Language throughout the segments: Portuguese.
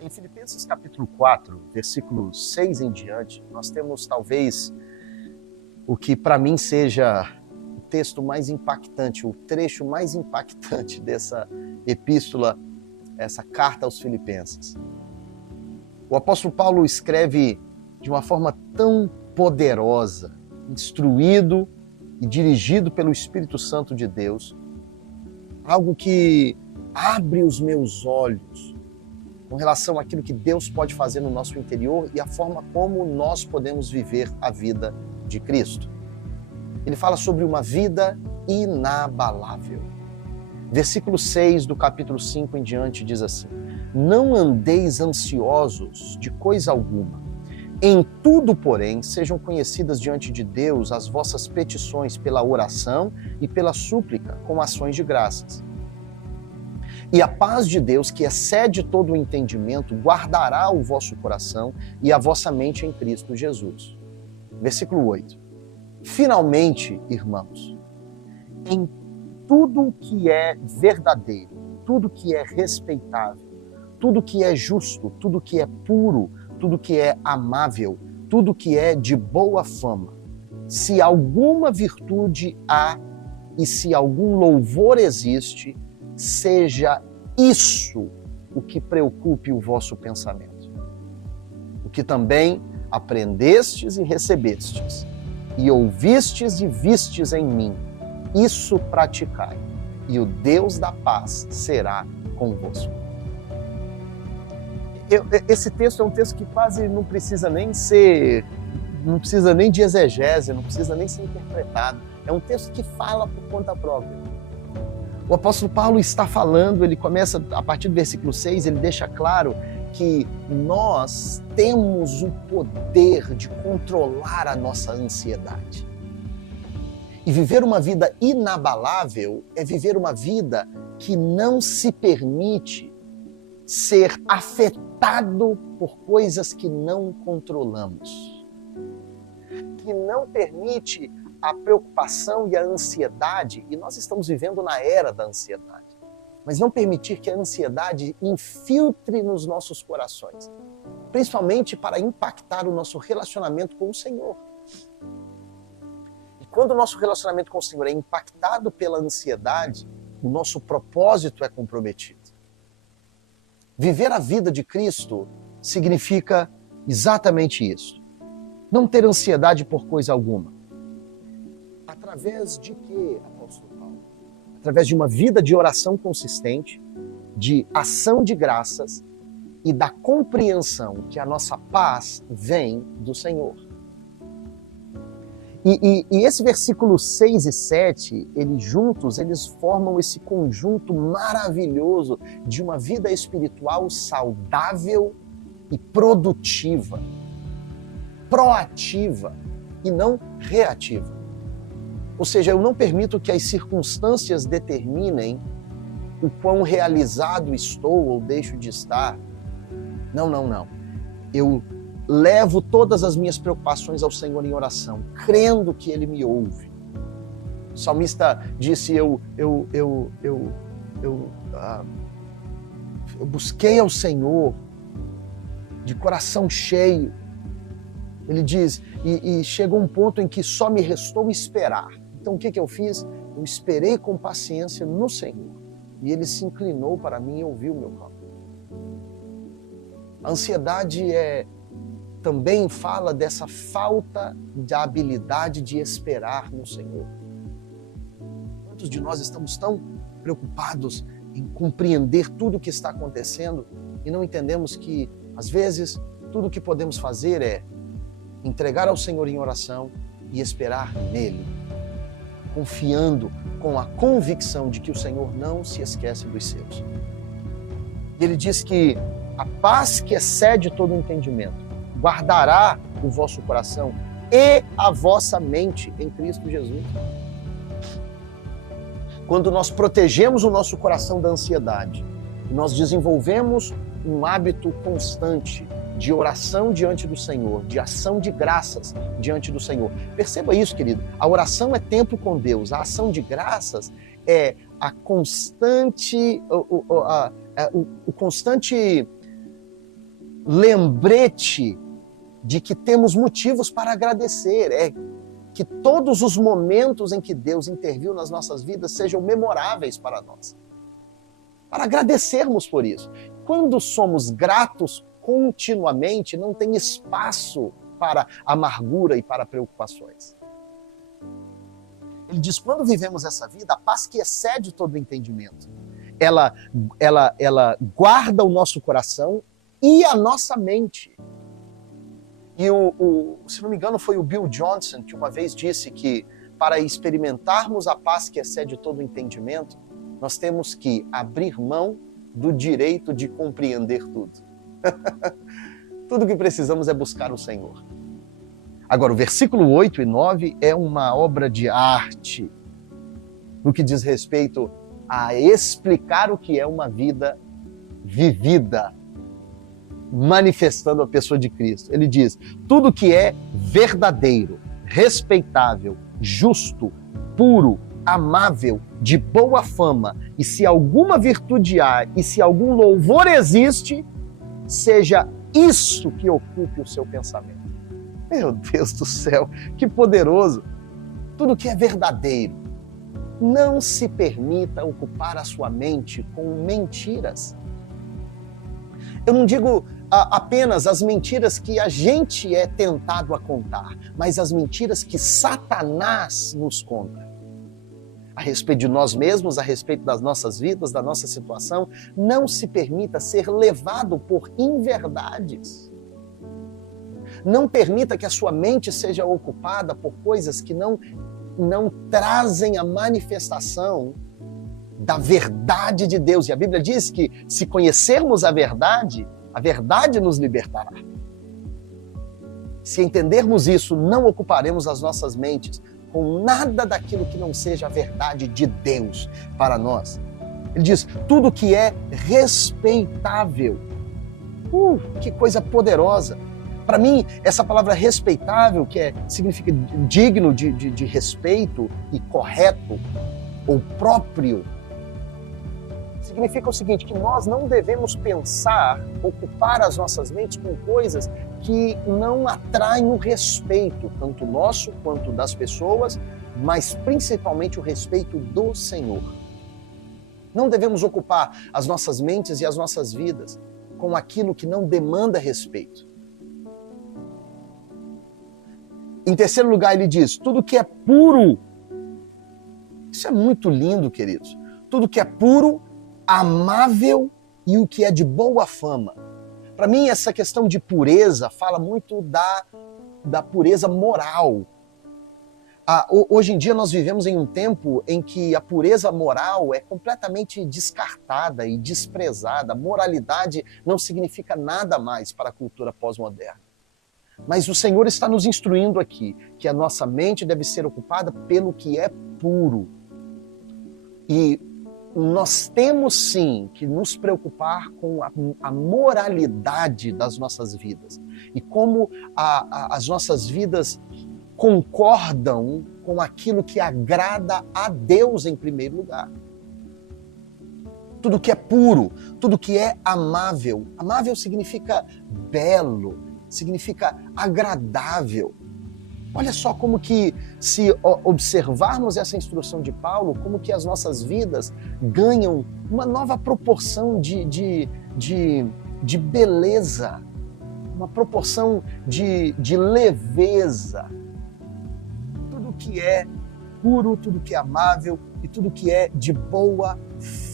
Em Filipenses capítulo 4, versículo 6 em diante, nós temos talvez o que para mim seja o texto mais impactante, o trecho mais impactante dessa epístola, essa carta aos Filipenses. O apóstolo Paulo escreve de uma forma tão poderosa, instruído e dirigido pelo Espírito Santo de Deus, algo que abre os meus olhos com relação àquilo que Deus pode fazer no nosso interior e a forma como nós podemos viver a vida de Cristo. Ele fala sobre uma vida inabalável. Versículo 6 do capítulo 5 em diante diz assim: não andeis ansiosos de coisa alguma. Em tudo, porém, sejam conhecidas diante de Deus as vossas petições pela oração e pela súplica com ações de graças. E a paz de Deus, que excede todo o entendimento, guardará o vosso coração e a vossa mente em Cristo Jesus. Versículo 8. Finalmente, irmãos, em tudo que é verdadeiro, tudo que é respeitável, tudo que é justo, tudo que é puro, tudo que é amável, tudo que é de boa fama, se alguma virtude há e se algum louvor existe, seja isso o que preocupe o vosso pensamento. O que também aprendestes e recebestes, e ouvistes e vistes em mim, isso praticai, e o Deus da paz será convosco. Esse texto é um texto que quase não precisa nem de exegese, não precisa nem ser interpretado. É um texto que fala por conta própria. O apóstolo Paulo está falando, ele começa a partir do versículo 6, ele deixa claro que nós temos o poder de controlar a nossa ansiedade. E viver uma vida inabalável é viver uma vida que não se permite ser afetado por coisas que não controlamos. Que não permite a preocupação e a ansiedade, e nós estamos vivendo na era da ansiedade, mas não permitir que a ansiedade infiltre nos nossos corações, principalmente para impactar o nosso relacionamento com o Senhor. E quando o nosso relacionamento com o Senhor é impactado pela ansiedade, o nosso propósito é comprometido. Viver a vida de Cristo significa exatamente isso. Não ter ansiedade por coisa alguma. Através de quê, apóstolo Paulo? Através de uma vida de oração consistente, de ação de graças e da compreensão que a nossa paz vem do Senhor. E esse versículo 6 e 7, eles formam esse conjunto maravilhoso de uma vida espiritual saudável e produtiva, proativa e não reativa. Ou seja, eu não permito que as circunstâncias determinem o quão realizado estou ou deixo de estar. Não. Eu levo todas as minhas preocupações ao Senhor em oração, crendo que Ele me ouve. O salmista disse, eu busquei ao Senhor de coração cheio. Ele diz, e chegou um ponto em que só me restou esperar. Então o que eu fiz? Eu esperei com paciência no Senhor. E Ele se inclinou para mim e ouviu o meu clamor. A ansiedade também fala dessa falta da habilidade de esperar no Senhor. Quantos de nós estamos tão preocupados em compreender tudo o que está acontecendo e não entendemos que, às vezes, tudo o que podemos fazer é entregar ao Senhor em oração e esperar nele, confiando com a convicção de que o Senhor não se esquece dos seus. E Ele diz que a paz que excede todo entendimento guardará o vosso coração e a vossa mente em Cristo Jesus. Quando nós protegemos o nosso coração da ansiedade, nós desenvolvemos um hábito constante de oração diante do Senhor, de ação de graças diante do Senhor. Perceba isso, querido. A oração é tempo com Deus. A ação de graças é a constante, o constante lembrete de que temos motivos para agradecer, é que todos os momentos em que Deus interviu nas nossas vidas sejam memoráveis para nós. Para agradecermos por isso. Quando somos gratos continuamente, não tem espaço para amargura e para preocupações. Ele diz, quando vivemos essa vida, a paz que excede todo o entendimento, ela guarda o nosso coração e a nossa mente. E se não me engano, foi o Bill Johnson que uma vez disse que para experimentarmos a paz que excede todo o entendimento, nós temos que abrir mão do direito de compreender tudo. Tudo que precisamos é buscar o Senhor. Agora, o versículo 8 e 9 é uma obra de arte no que diz respeito a explicar o que é uma vida vivida, manifestando a pessoa de Cristo. Ele diz, tudo que é verdadeiro, respeitável, justo, puro, amável, de boa fama, e se alguma virtude há, e se algum louvor existe, seja isso que ocupe o seu pensamento. Meu Deus do céu, que poderoso! Tudo que é verdadeiro. Não se permita ocupar a sua mente com mentiras. Eu não digo apenas as mentiras que a gente é tentado a contar, mas as mentiras que Satanás nos conta. A respeito de nós mesmos, a respeito das nossas vidas, da nossa situação, não se permita ser levado por inverdades. Não permita que a sua mente seja ocupada por coisas que não trazem a manifestação da verdade de Deus. E a Bíblia diz que se conhecermos a verdade nos libertará. Se entendermos isso, não ocuparemos as nossas mentes com nada daquilo que não seja a verdade de Deus para nós. Ele diz, tudo que é respeitável. Que coisa poderosa! Para mim, essa palavra respeitável, que significa digno de respeito e correto ou próprio, significa o seguinte, que nós não devemos pensar, ocupar as nossas mentes com coisas que não atraem o respeito, tanto nosso quanto das pessoas, mas principalmente o respeito do Senhor. Não devemos ocupar as nossas mentes e as nossas vidas com aquilo que não demanda respeito. Em terceiro lugar, ele diz, tudo que é puro. Isso é muito lindo, queridos. Tudo que é puro, amável e o que é de boa fama. Para mim, essa questão de pureza fala muito da pureza moral. Hoje em dia nós vivemos em um tempo em que a pureza moral é completamente descartada e desprezada. Moralidade não significa nada mais para a cultura pós-moderna. Mas o Senhor está nos instruindo aqui que a nossa mente deve ser ocupada pelo que é puro. E nós temos sim que nos preocupar com a moralidade das nossas vidas. E como as nossas vidas concordam com aquilo que agrada a Deus em primeiro lugar. Tudo que é puro, tudo que é amável. Amável significa belo, significa agradável. Olha só como que, se observarmos essa instrução de Paulo, como que as nossas vidas ganham uma nova proporção de beleza, uma proporção de leveza. Tudo que é puro, tudo que é amável e tudo que é de boa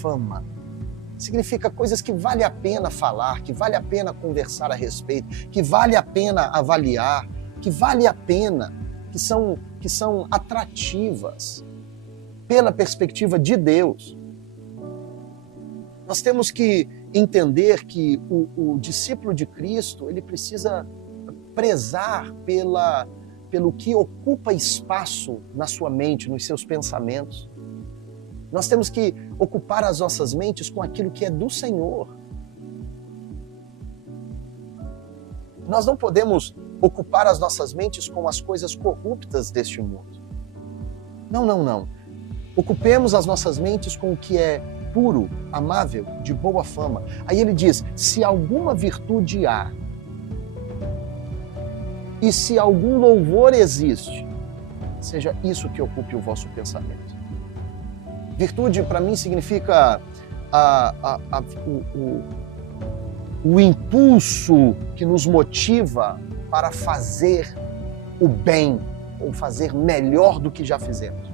fama. Significa coisas que vale a pena falar, que vale a pena conversar a respeito, que vale a pena avaliar, que vale a pena, que são atrativas pela perspectiva de Deus. Nós temos que entender que o discípulo de Cristo, ele precisa prezar pelo que ocupa espaço na sua mente, nos seus pensamentos. Nós temos que ocupar as nossas mentes com aquilo que é do Senhor. Nós não podemos ocupar as nossas mentes com as coisas corruptas deste mundo. Não. Ocupemos as nossas mentes com o que é puro, amável, de boa fama. Aí ele diz, se alguma virtude há, E se algum louvor existe, seja isso que ocupe o vosso pensamento. Virtude, para mim, significa o impulso que nos motiva para fazer o bem, ou fazer melhor do que já fizemos.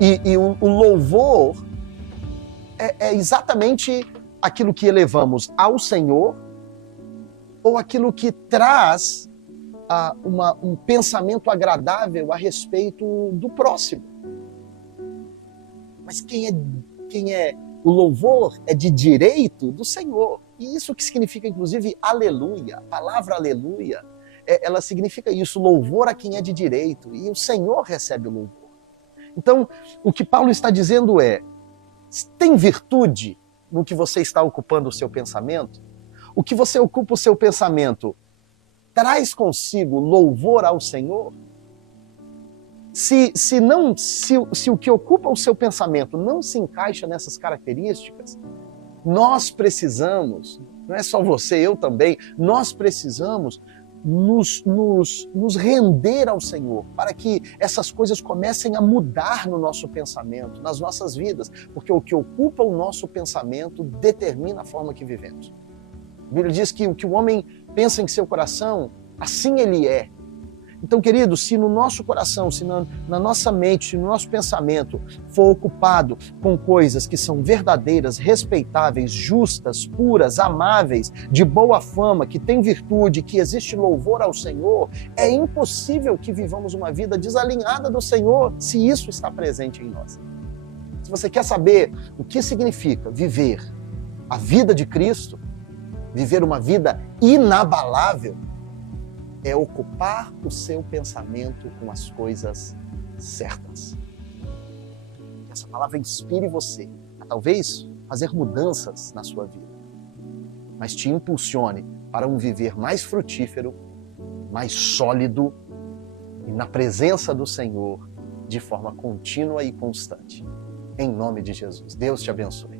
E o louvor é exatamente aquilo que elevamos ao Senhor, ou aquilo que traz um pensamento agradável a respeito do próximo. Mas quem é o louvor é de direito do Senhor. E isso que significa, inclusive, aleluia. A palavra aleluia, ela significa isso, louvor a quem é de direito. E o Senhor recebe o louvor. Então, o que Paulo está dizendo é, tem virtude no que você está ocupando o seu pensamento? O que você ocupa o seu pensamento traz consigo louvor ao Senhor? Se o que ocupa o seu pensamento não se encaixa nessas características, nós precisamos, não é só você, eu também, nós precisamos nos render ao Senhor, para que essas coisas comecem a mudar no nosso pensamento, nas nossas vidas, porque o que ocupa o nosso pensamento determina a forma que vivemos. A Bíblia diz que o que o homem pensa em seu coração, assim ele é. Então, querido, se no nosso coração, se na nossa mente, se no nosso pensamento for ocupado com coisas que são verdadeiras, respeitáveis, justas, puras, amáveis, de boa fama, que tem virtude, que existe louvor ao Senhor, é impossível que vivamos uma vida desalinhada do Senhor se isso está presente em nós. Se você quer saber o que significa viver a vida de Cristo, viver uma vida inabalável, é ocupar o seu pensamento com as coisas certas. Essa palavra inspire você a talvez fazer mudanças na sua vida, mas te impulsione para um viver mais frutífero, mais sólido e na presença do Senhor de forma contínua e constante. Em nome de Jesus. Deus te abençoe.